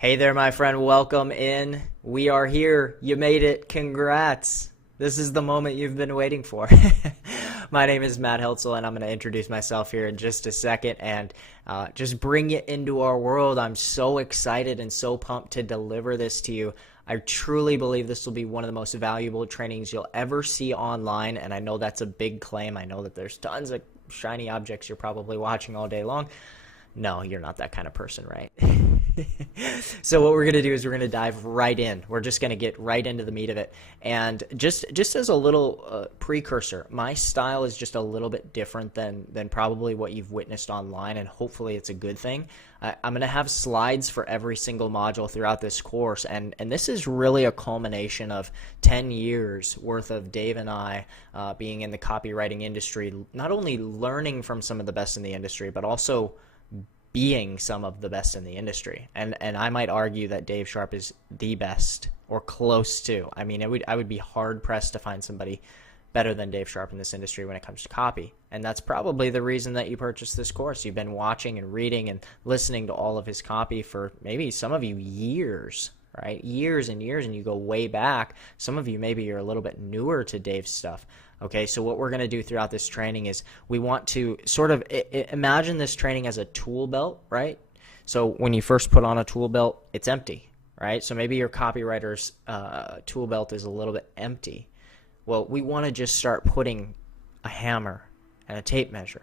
Hey there, my friend. Welcome in. We are here. You made it. Congrats. This is the moment you've been waiting for. My name is Matt Heltzel, and I'm going to introduce myself here in just a second and just bring you into our world. I'm so excited and so pumped to deliver this to you. I truly believe this will be one of the most valuable trainings you'll ever see online, and I know that's a big claim. I know that there's tons of shiny objects you're probably watching all day long. No, you're not that kind of person, right? So what we're going to do is we're going to dive right in. We're just going to get right into the meat of it. And just as a little precursor, my style is just a little bit different than probably what you've witnessed online, and hopefully it's a good thing. I'm going to have slides for every single module throughout this course, and this is really a culmination of 10 years worth of Dave and I being in the copywriting industry, not only learning from some of the best in the industry, but also being some of the best in the industry. And I might argue that Dave Sharp is the best or close to. I mean, I would be hard pressed to find somebody better than Dave Sharp in this industry when it comes to copy. And that's probably the reason that you purchased this course. You've been watching and reading and listening to all of his copy for maybe some of you years, right? Years and years, and you go way back. Some of you, maybe you're a little bit newer to Dave's stuff. Okay, so what we're going to do throughout this training is we want to sort of imagine this training as a tool belt, right? So when you first put on a tool belt, it's empty, right? So maybe your copywriter's tool belt is a little bit empty. Well, we want to just start putting a hammer and a tape measure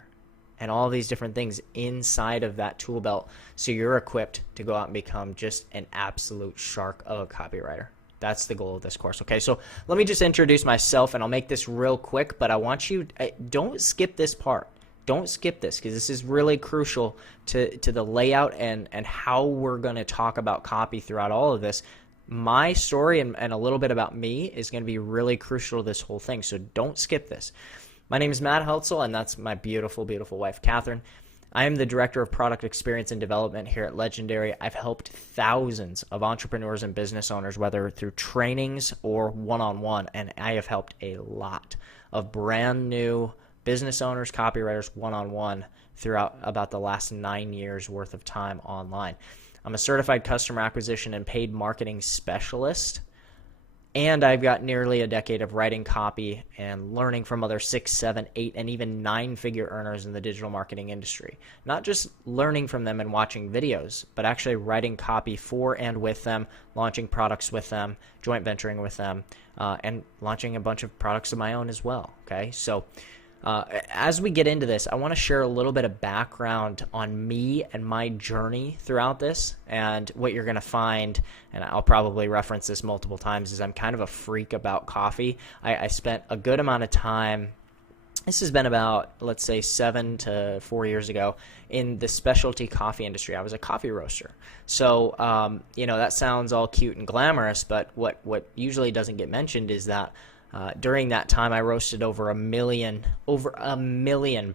and all these different things inside of that tool belt so you're equipped to go out and become just an absolute shark of a copywriter. That's the goal of this course. Okay, so let me just introduce myself, and I'll make this real quick, but I want you, don't skip this part. Don't skip this, because this is really crucial to the layout and how we're going to talk about copy throughout all of this. My story and a little bit about me is going to be really crucial to this whole thing, so don't skip this. My name is Matt Heltzel, and that's my beautiful, beautiful wife, Catherine. I am the Director of Product Experience and Development here at Legendary. I've helped thousands of entrepreneurs and business owners, whether through trainings or one-on-one, and I have helped a lot of brand new business owners, copywriters, one-on-one throughout about the last 9 years worth of time online. I'm a certified customer acquisition and paid marketing specialist, and I've got nearly a decade of writing copy and learning from other 6, 7, 8, and even 9-figure earners in the digital marketing industry. Not just learning from them and watching videos, but actually writing copy for and with them, launching products with them, joint venturing with them, and launching a bunch of products of my own as well. Okay, so as we get into this, I want to share a little bit of background on me and my journey throughout this. And what you're going to find, and I'll probably reference this multiple times, is I'm kind of a freak about coffee. I spent a good amount of time, this has been about, let's say, 7 to 4 years ago, in the specialty coffee industry. I was a coffee roaster. So, that sounds all cute and glamorous, but what usually doesn't get mentioned is that during that time, I roasted over a million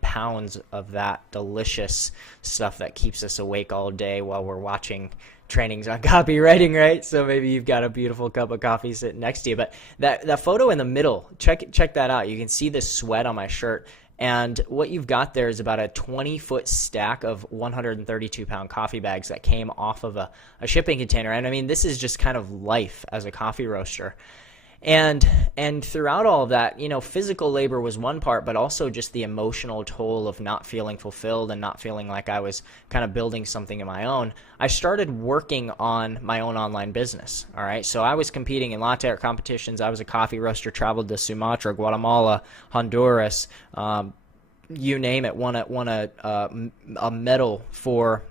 pounds of that delicious stuff that keeps us awake all day while we're watching trainings on copywriting, right? So maybe you've got a beautiful cup of coffee sitting next to you. But that photo in the middle, check that out. You can see the sweat on my shirt. And what you've got there is about a 20-foot stack of 132-pound coffee bags that came off of a shipping container. And I mean, this is just kind of life as a coffee roaster. And throughout all of that, physical labor was one part, but also just the emotional toll of not feeling fulfilled and not feeling like I was kind of building something of my own. I started working on my own online business. All right. So I was competing in latte art competitions. I was a coffee roaster, traveled to Sumatra, Guatemala, Honduras, you name it, won a medal for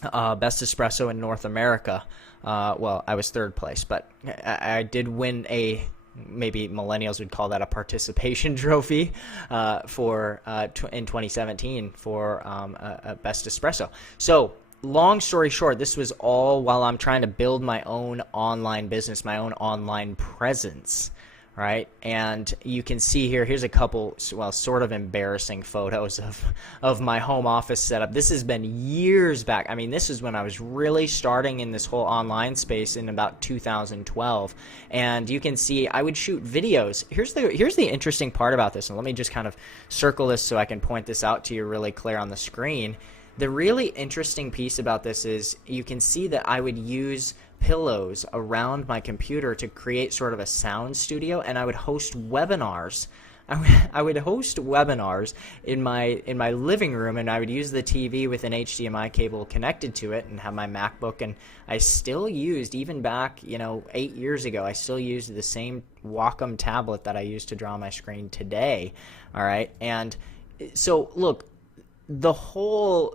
best espresso in North America. Well, I was third place, but I did win maybe millennials would call that a participation trophy in 2017 for a best espresso. So long story short, this was all while I'm trying to build my own online business, my own online presence. Right, and you can see here's a couple, sort of embarrassing photos of my home office setup. This has been years back. I mean, this is when I was really starting in this whole online space in about 2012. And you can see I would shoot videos. Here's the interesting part about this, and let me just kind of circle this so I can point this out to you really clear on the screen. The really interesting piece about this is you can see that I would use pillows around my computer to create sort of a sound studio, and I would host webinars. I would host webinars in my living room, and I would use the TV with an HDMI cable connected to it and have my MacBook. And I still used, even back 8 years ago, I still used the same Wacom tablet that I used to draw my screen today. All right, and so look, the whole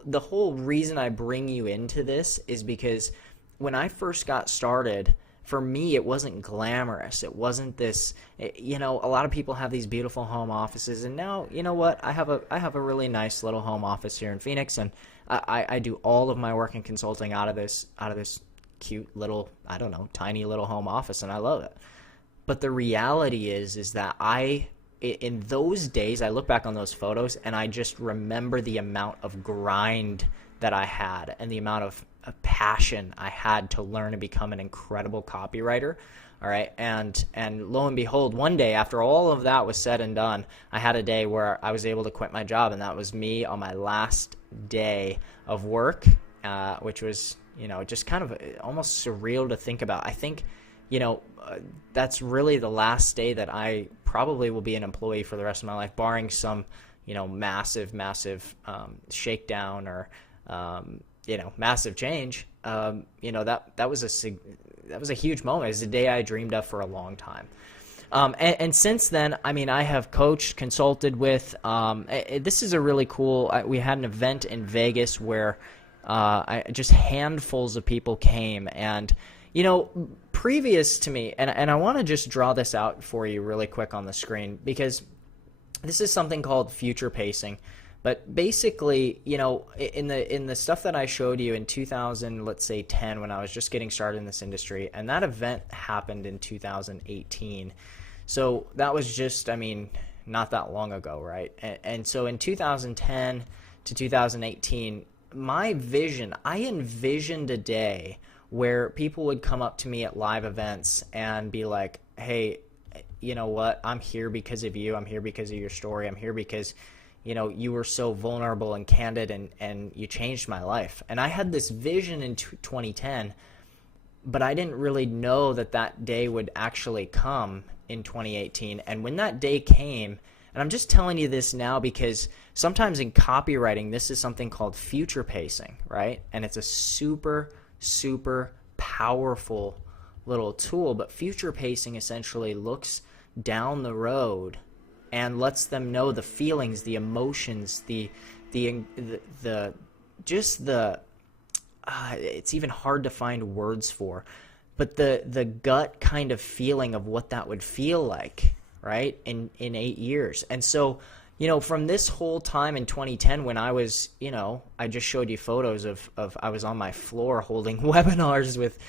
reason I bring you into this is because when I first got started, for me, it wasn't glamorous. It wasn't this, a lot of people have these beautiful home offices, and now, you know what? I have a really nice little home office here in Phoenix, and I do all of my work and consulting out of this cute little, I don't know, tiny little home office, and I love it. But the reality is that in those days, I look back on those photos and I just remember the amount of grind that I had and the amount of passion I had to learn and become an incredible copywriter. All right. And lo and behold, one day after all of that was said and done, I had a day where I was able to quit my job. And that was me on my last day of work, which was, just kind of almost surreal to think about. I think, that's really the last day that I probably will be an employee for the rest of my life, barring some, massive shakedown or, massive change. That was a huge moment. It was a day I dreamed of for a long time. And since then, I have coached, consulted with, this is a really cool, we had an event in Vegas where just handfuls of people came, and, previous to me, and I want to just draw this out for you really quick on the screen, because this is something called future pacing. But basically, in the stuff that I showed you in 2000, let's say 10, when I was just getting started in this industry, and that event happened in 2018. So that was just, not that long ago, right? And so in 2010 to 2018, my vision, I envisioned a day where people would come up to me at live events and be like, hey, you know what? I'm here because of you. I'm here because of your story. I'm here because you were so vulnerable and candid, and you changed my life. And I had this vision in 2010, but I didn't really know that day would actually come in 2018. And when that day came, and I'm just telling you this now because sometimes in copywriting, this is something called future pacing, right? And it's a super, super powerful little tool. But future pacing essentially looks down the road and lets them know the feelings, the emotions, it's even hard to find words for, but the gut kind of feeling of what that would feel like, right, in 8 years. And so, from this whole time in 2010 when I was, I just showed you photos of I was on my floor holding webinars with,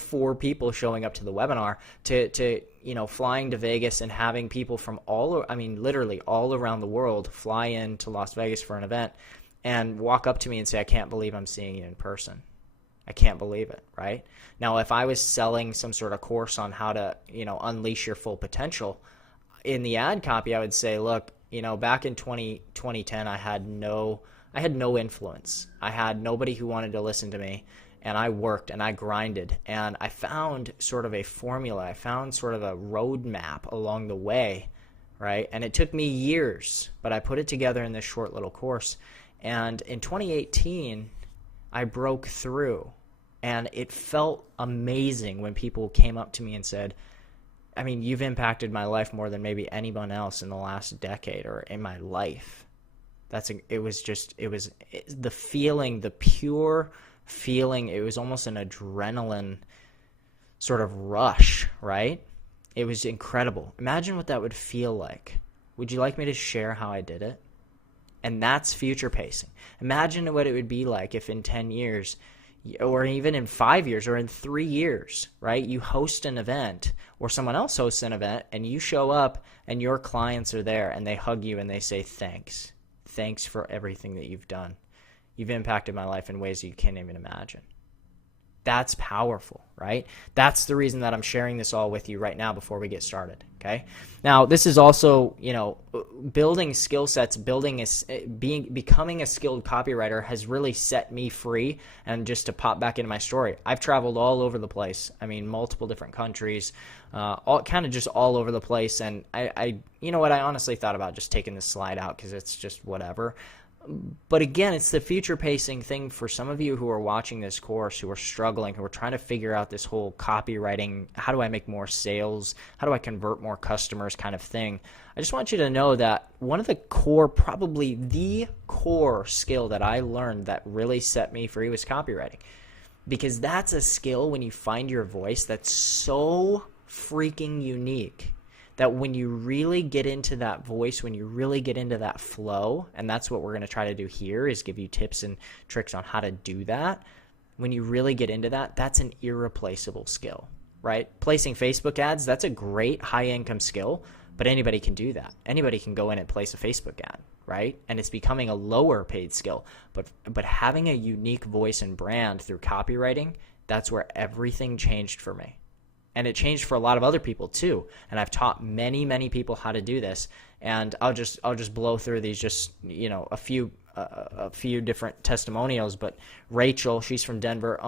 4 people showing up to the webinar, to flying to Vegas and having people from literally all around the world fly in to Las Vegas for an event and walk up to me and say, I can't believe I'm seeing you in person. I can't believe it, right? Now, if I was selling some sort of course on how to, unleash your full potential, in the ad copy, I would say, look, back in 2010, I had no influence. I had nobody who wanted to listen to me, and I worked and I grinded, and I found sort of a formula. I found sort of a roadmap along the way, right? And it took me years, but I put it together in this short little course. And in 2018, I broke through, and it felt amazing when people came up to me and said, you've impacted my life more than maybe anyone else in the last decade or in my life. It was the feeling, the pure feeling. It was almost an adrenaline sort of rush, right? It was incredible. Imagine what that would feel like. Would you like me to share how I did it? And that's future pacing. Imagine what it would be like if in 10 years, or even in 5 years, or in 3 years, right? You host an event, or someone else hosts an event, and you show up and your clients are there and they hug you and they say, thanks. Thanks for everything that you've done. You've impacted my life in ways you can't even imagine. That's powerful, right? That's the reason that I'm sharing this all with you right now before we get started, okay? Now, this is also, building skill sets, becoming a skilled copywriter has really set me free. And just to pop back into my story, I've traveled all over the place. I mean, multiple different countries, just all over the place. And I honestly thought about just taking this slide out because it's just whatever. But again, it's the future pacing thing for some of you who are watching this course, who are struggling, who are trying to figure out this whole copywriting, how do I make more sales, how do I convert more customers kind of thing. I just want you to know that one of the core, probably the core skill that I learned that really set me free was copywriting. Because that's a skill, when you find your voice, that's so freaking unique that when you really get into that voice, when you really get into that flow, and that's what we're going to try to do here, is give you tips and tricks on how to do that. When you really get into that, that's an irreplaceable skill, right? Placing Facebook ads, that's a great high-income skill, but anybody can do that. Anybody can go in and place a Facebook ad, right? And it's becoming a lower paid skill. But having a unique voice and brand through copywriting, that's where everything changed for me. And it changed for a lot of other people too. And I've taught many, many people how to do this. And I'll just blow through these, a few different testimonials. But Rachel, she's from Denver,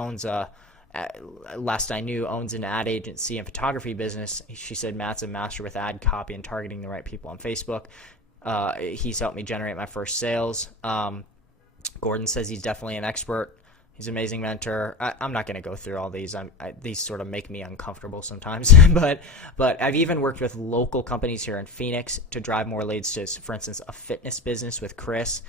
last I knew, owns an ad agency and photography business. She said Matt's a master with ad copy and targeting the right people on Facebook. He's helped me generate my first sales. Gordon says he's definitely an expert. He's an amazing mentor. I'm not going to go through all these. These sort of make me uncomfortable sometimes. but I've even worked with local companies here in Phoenix to drive more leads to, for instance, a fitness business with Chris,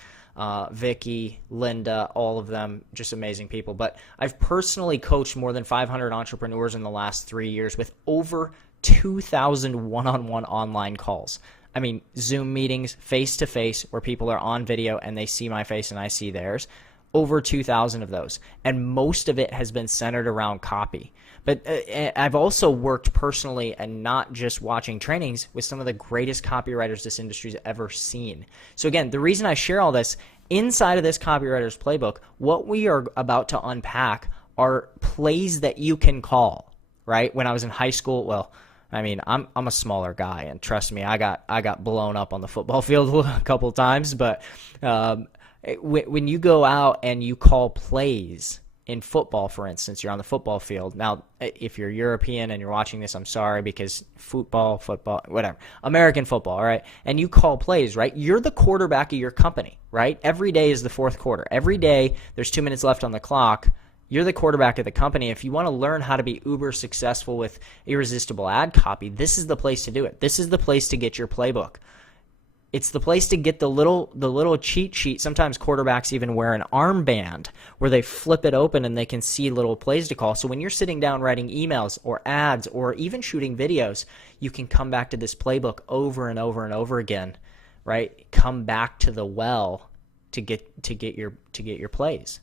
Vicky, Linda, all of them, just amazing people. But I've personally coached more than 500 entrepreneurs in the last 3 years with over 2,000 one-on-one online calls. I mean, Zoom meetings, face-to-face, where people are on video and they see my face and I see theirs. Over 2,000 of those, and most of it has been centered around copy. But I've also worked personally and not just watching trainings with some of the greatest copywriters this industry's ever seen. So again, the reason I share all this, inside of this copywriter's playbook, what we are about to unpack are plays that you can call, right? When I was in high school, well, I mean, I'm a smaller guy, and trust me, I got blown up on the football field a couple times, but when you go out and you call plays in football, for instance, you're on the football field. Now, if you're European and you're watching this, I'm sorry, because football, whatever, American football, all right? And you call plays, right? You're the quarterback of your company, right? Every day is the fourth quarter. Every day there's 2 minutes left on the clock. You're the quarterback of the company. If you want to learn how to be uber successful with irresistible ad copy, this is the place to do it. This is the place to get your playbook. It's the place to get the little cheat sheet. Sometimes quarterbacks even wear an armband where they flip it open and they can see little plays to call. So when you're sitting down writing emails or ads or even shooting videos, you can come back to this playbook over and over and over again, right? Come back to the well to get your plays.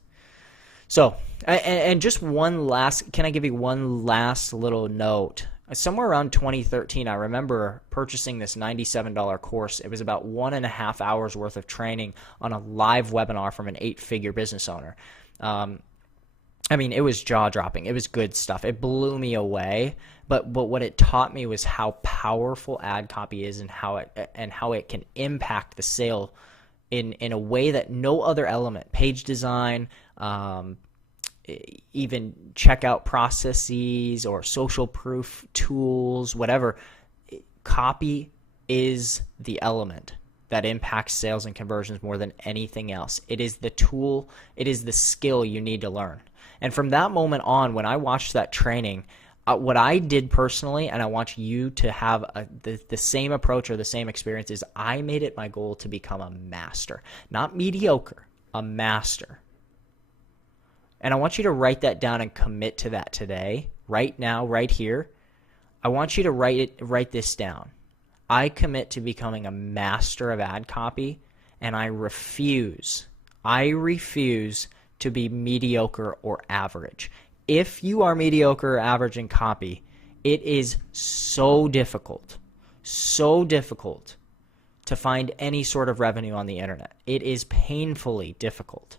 So, and just one last, can I give you one last little note? Somewhere around 2013, I remember purchasing this $97 course. It was about 1.5 hours worth of training on a live webinar from an 8-figure business owner. I mean, it was jaw-dropping. It was good stuff. It blew me away. But what it taught me was how powerful ad copy is and how it can impact the sale in a way that no other element, page design, even checkout processes or social proof tools, whatever, copy is the element that impacts sales and conversions more than anything else. It is the tool, it is the skill you need to learn. And from that moment on, when I watched that training, what I did personally, and I want you to have the same approach or the same experience, is I made it my goal to become a master. Not mediocre, a master. And I want you to write that down and commit to that today, right now, right here. I want you to write this down. I commit to becoming a master of ad copy, and I refuse to be mediocre or average. If you are mediocre or average in copy, it is so difficult to find any sort of revenue on the internet. It is painfully difficult.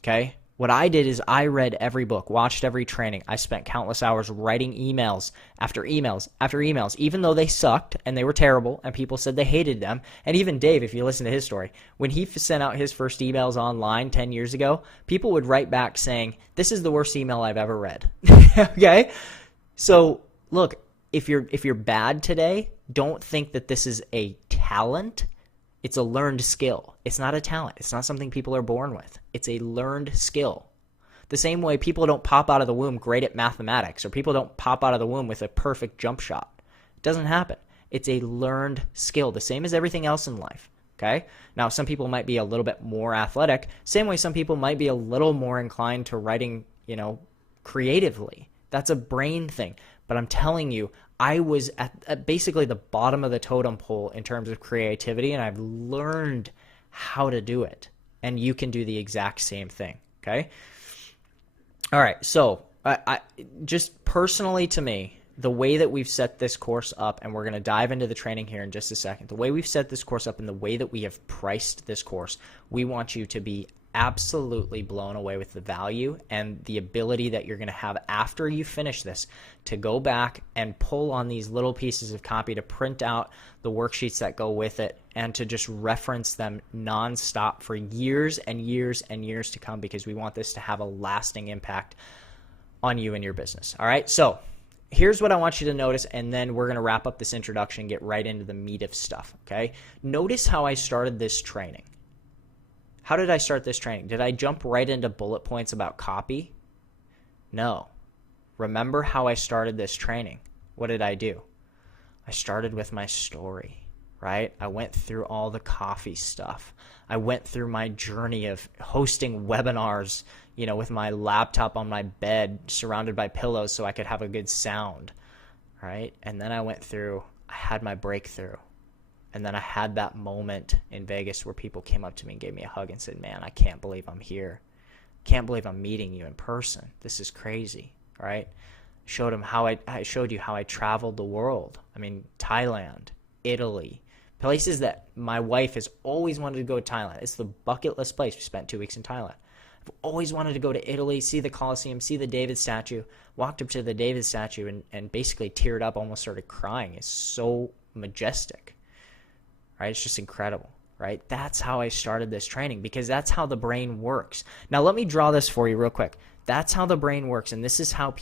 Okay? What I did is I read every book, watched every training. I spent countless hours writing emails after emails after emails, even though they sucked and they were terrible and people said they hated them. And even Dave, if you listen to his story, when he sent out his first emails online 10 years ago, people would write back saying, "This is the worst email I've ever read." Okay? So look, if you're bad today, don't think that this is a talent. It's a learned skill. It's not a talent. It's not something people are born with. It's a learned skill. The same way people don't pop out of the womb great at mathematics, or people don't pop out of the womb with a perfect jump shot. It doesn't happen. It's a learned skill, the same as everything else in life. Okay? Now, some people might be a little bit more athletic. Same way some people might be a little more inclined to writing, creatively. That's a brain thing. But I'm telling you, I was at basically the bottom of the totem pole in terms of creativity, and I've learned how to do it. And you can do the exact same thing, okay? All right, so I just personally to me, the way that we've set this course up, and we're going to dive into the training here in just a second, the way we've set this course up and the way that we have priced this course, we want you to be absolutely blown away with the value and the ability that you're going to have after you finish this to go back and pull on these little pieces of copy, to print out the worksheets that go with it, and to just reference them nonstop for years and years and years to come, because we want this to have a lasting impact on you and your business. All right, so here's what I want you to notice, and then we're going to wrap up this introduction and get right into the meat of stuff, okay? Notice how I started this training. How did I start this training? Did I jump right into bullet points about copy? No. Remember how I started this training. What did I do? I started with my story, right? I went through all the coffee stuff. I went through my journey of hosting webinars, with my laptop on my bed surrounded by pillows so I could have a good sound, right? And then I had my breakthrough. And then I had that moment in Vegas where people came up to me and gave me a hug and said, "Man, I can't believe I'm here. Can't believe I'm meeting you in person. This is crazy," right? I showed you how I traveled the world. I mean, Thailand, Italy, places that my wife has always wanted to go to. Thailand. It's the bucket list place. We spent 2 weeks in Thailand. I've always wanted to go to Italy, see the Colosseum, see the David statue. Walked up to the David statue and basically teared up, almost started crying. It's so majestic. Right? It's just incredible, right? That's how I started this training, because that's how the brain works. Now, let me draw this for you real quick. That's how the brain works, and this is how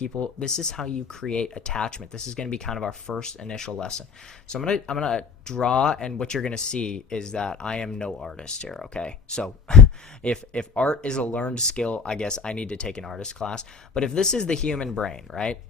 you create attachment. This is going to be kind of our first initial lesson. So I'm gonna draw, and what you're going to see is that I am no artist here, okay? So if art is a learned skill, I guess I need to take an artist class. But if this is the human brain, right?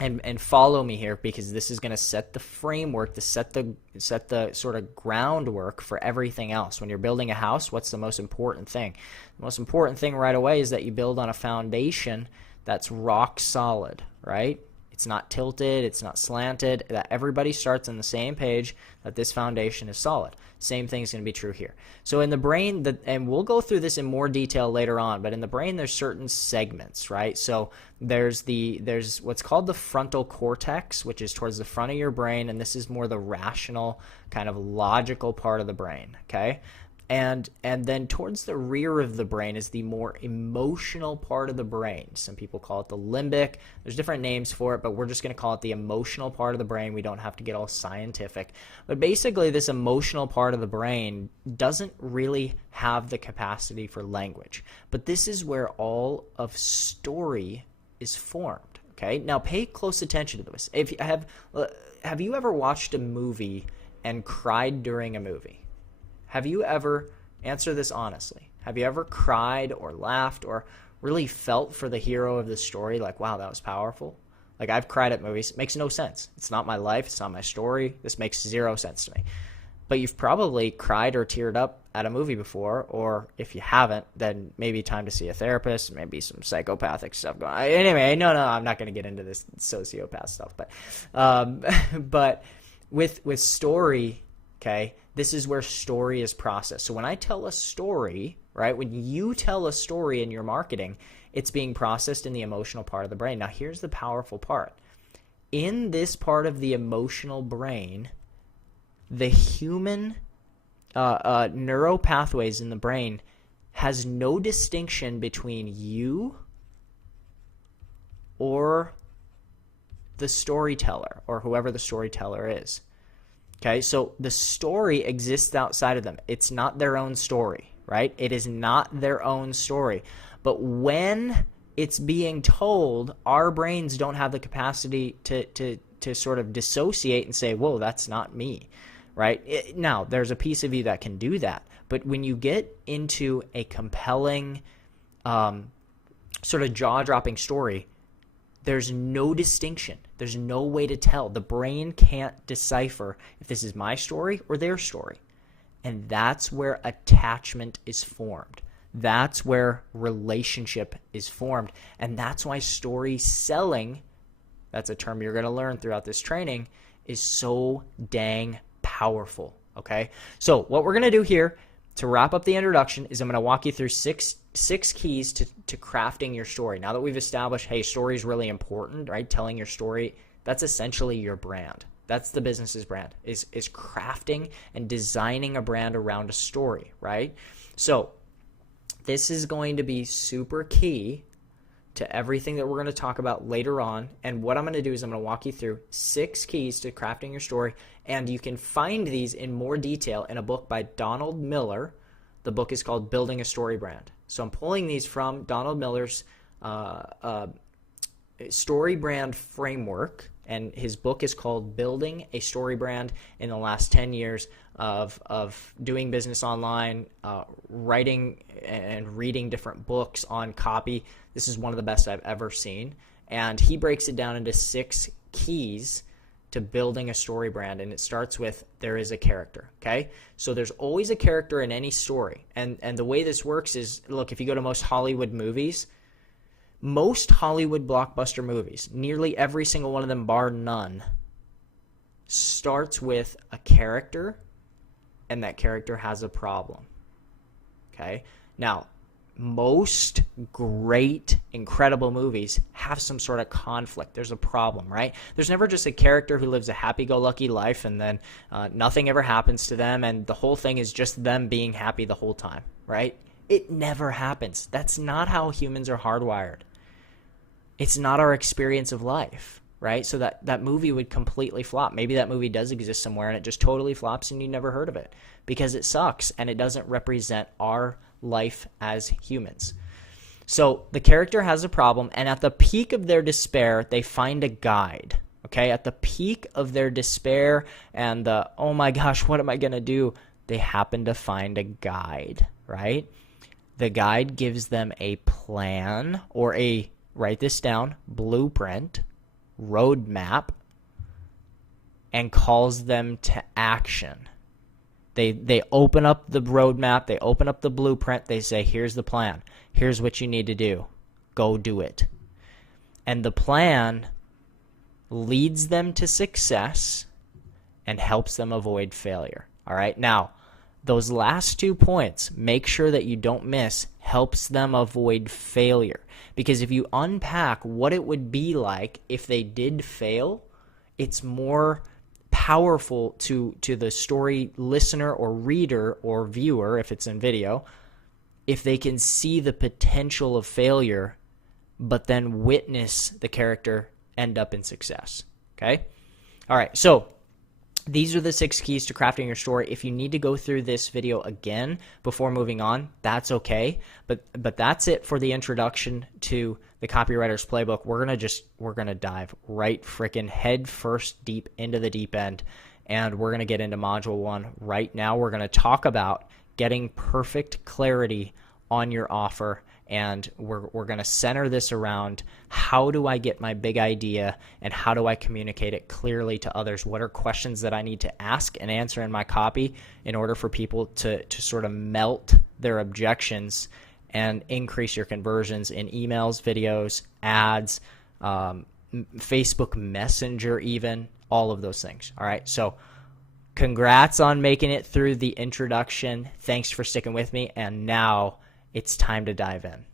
And follow me here, because this is going to set the framework, to set the sort of groundwork for everything else. When you're building a house, what's the most important thing? The most important thing right away is that you build on a foundation that's rock solid, right? It's not tilted, it's not slanted, that everybody starts on the same page, that this foundation is solid. Same thing is going to be true here. So in the brain, and we'll go through this in more detail later on, but in the brain there's certain segments, right? So there's what's called the frontal cortex, which is towards the front of your brain, and this is more the rational, kind of logical part of the brain, okay? And then towards the rear of the brain is the more emotional part of the brain. Some people call it the limbic. There's different names for it, but we're just going to call it the emotional part of the brain. We don't have to get all scientific. But basically, this emotional part of the brain doesn't really have the capacity for language. But this is where all of story is formed. Okay? Now, pay close attention to this. Have you ever watched a movie and cried during a movie? Have you ever, answer this honestly, have you ever cried or laughed or really felt for the hero of the story, like, wow, that was powerful? Like, I've cried at movies. It makes no sense. It's not my life. It's not my story. This makes zero sense to me. But you've probably cried or teared up at a movie before, or if you haven't, then maybe time to see a therapist, maybe some psychopathic stuff going on. Anyway, no, I'm not going to get into this sociopath stuff. But with story, okay, this is where story is processed. So when I tell a story, right, when you tell a story in your marketing, it's being processed in the emotional part of the brain. Now, here's the powerful part. In this part of the emotional brain, the human neural pathways in the brain has no distinction between you or the storyteller or whoever the storyteller is. Okay, so the story exists outside of them. It's not their own story, right? It is not their own story. But when it's being told, our brains don't have the capacity to sort of dissociate and say, whoa, that's not me, right? Now, there's a piece of you that can do that. But when you get into a compelling, sort of jaw-dropping story, there's no distinction. There's no way to tell. The brain can't decipher if this is my story or their story. And that's where attachment is formed. That's where relationship is formed. And that's why story selling, that's a term you're going to learn throughout this training, is so dang powerful. Okay? So what we're going to do here to wrap up the introduction is I'm going to walk you through six keys to crafting your story. Now that we've established, hey, story is really important, right? Telling your story, that's essentially your brand. That's the business's brand, is crafting and designing a brand around a story, right? So this is going to be super key to everything that we're going to talk about later on. And what I'm going to do is I'm going to walk you through 6 keys to crafting your story. And you can find these in more detail in a book by Donald Miller. The book is called Building a Story Brand. So I'm pulling these from Donald Miller's story brand framework. And his book is called Building a Story Brand. In the last 10 years of doing business online, writing and reading different books on copy, this is one of the best I've ever seen. And he breaks it down into 6 keys to building a story brand. And it starts with, there is a character, okay? So there's always a character in any story. And the way this works is, look, if you go to most Hollywood movies, most Hollywood blockbuster movies, nearly every single one of them bar none, starts with a character, and that character has a problem. Okay? Now, most great, incredible movies have some sort of conflict. There's a problem, right? There's never just a character who lives a happy-go-lucky life and then nothing ever happens to them and the whole thing is just them being happy the whole time, right? It never happens. That's not how humans are hardwired. It's not our experience of life, right? So that movie would completely flop. Maybe that movie does exist somewhere and it just totally flops and you never heard of it because it sucks and it doesn't represent our life as humans. So the character has a problem, and at the peak of their despair, they find a guide. Okay, at the peak of their despair and the, oh my gosh, what am I going to do? They happen to find a guide, right? The guide gives them a plan or a, write this down, blueprint, roadmap, and calls them to action. They open up the roadmap, they open up the blueprint, they say, here's the plan. Here's what you need to do. Go do it. And the plan leads them to success and helps them avoid failure. All right? Now, those last 2 points, make sure that you don't miss, helps them avoid failure. Because if you unpack what it would be like if they did fail, it's more powerful to the story listener or reader or viewer, if it's in video, if they can see the potential of failure, but then witness the character end up in success. Okay? All right, so these are the 6 keys to crafting your story. If you need to go through this video again before moving on, that's okay. But that's it for the introduction to the Copywriter's Playbook. We're gonna dive right freaking head first deep into the deep end, and we're gonna get into Module 1 right now. We're gonna talk about getting perfect clarity on your offer, and we're going to center this around how do I get my big idea and how do I communicate it clearly to others? What are questions that I need to ask and answer in my copy in order for people to sort of melt their objections and increase your conversions in emails, videos, ads, Facebook Messenger even, all of those things. All right, so congrats on making it through the introduction. Thanks for sticking with me, and now it's time to dive in.